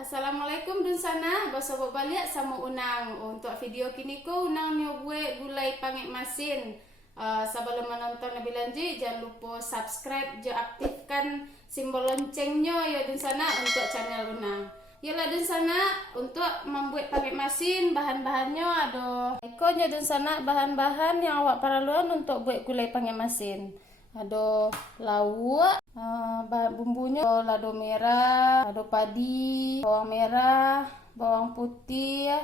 Assalamualaikum dun sana, bersobat balik sama Unang. Untuk video kini ko Unang buat gulai pangit masin. Sebelum menonton lebih lanjut, jangan lupa subscribe, jangan aktifkan simbol loncengnya ya dun sana untuk channel Unang. Yalah dun sana, untuk membuat pangit masin bahan-bahannya ada ekonya dun sana, bahan-bahan yang awak perlukan untuk buat gulai pangit masin. Ada lauk, bahan bumbunya lado merah, lado padi, bawang merah, bawang putih,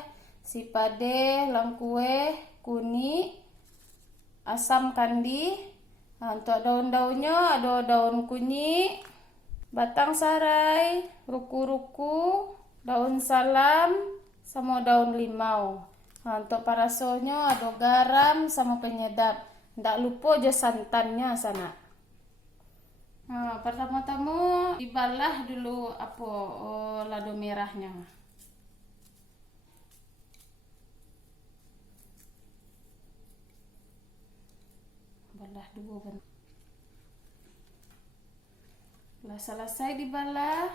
sipade, lengkueh, kunyit, asam kandi. Untuk daun-daunnya ada daun kunyit, batang serai, ruku-ruku, daun salam, sama daun limau. Untuk parasonya ada garam sama penyedap. Ndak lupa aja santannya sana. Pertama-tama dibalah dulu lado merahnya. Balah dulu kan. Setelah selesai dibalah,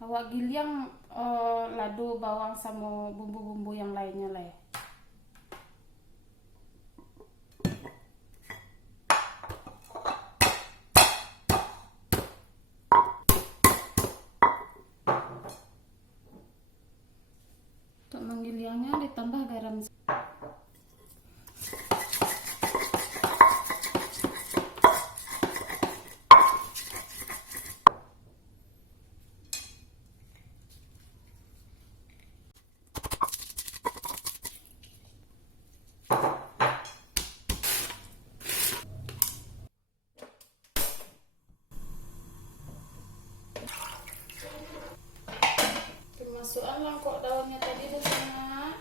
awak giling lado bawang sama bumbu-bumbu yang lainnya lah. Untuk menggilingnya ditambah garam. Masukkan mangkok daunnya tadi di sana.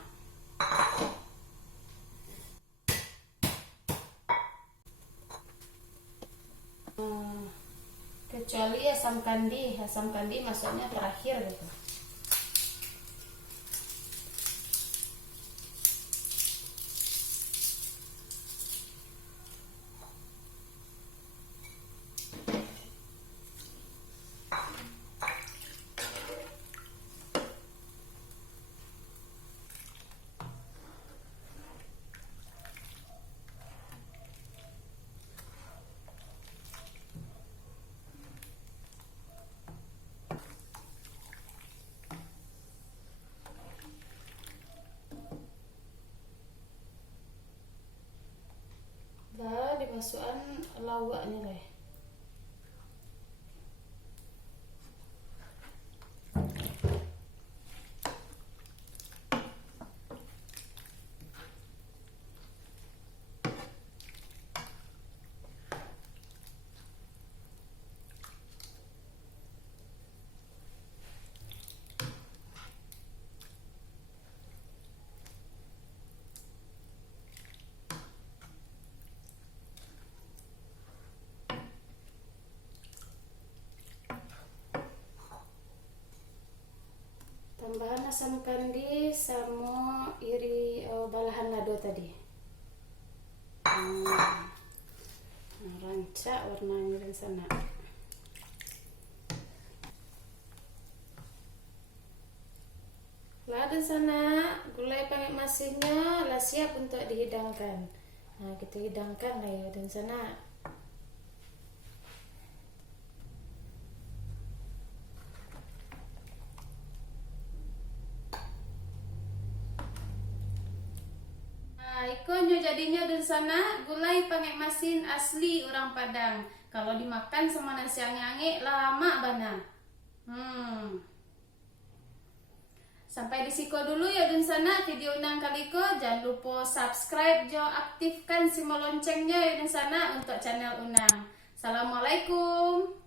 Kecuali asam kandi masuknya terakhir gitu. Dimasukkan lawaknya deh. Tambahan asam kandi sama iri balahan lado tadi. Rancak warnanya di sana. Lah di sana gulai pangit masinnya lah siap untuk dihidangkan. Kita hidangkan lah ya di sana. Ikonnya jadinya di sana gulai pangit masin asli orang Padang. Kalau dimakan sama nasi ange-ange lama bana. Sampai di siko dulu ya di sana video Unang kaliko. Jangan lupa subscribe, aktifkan simbol loncengnya ya di sana untuk channel Unang. Assalamualaikum.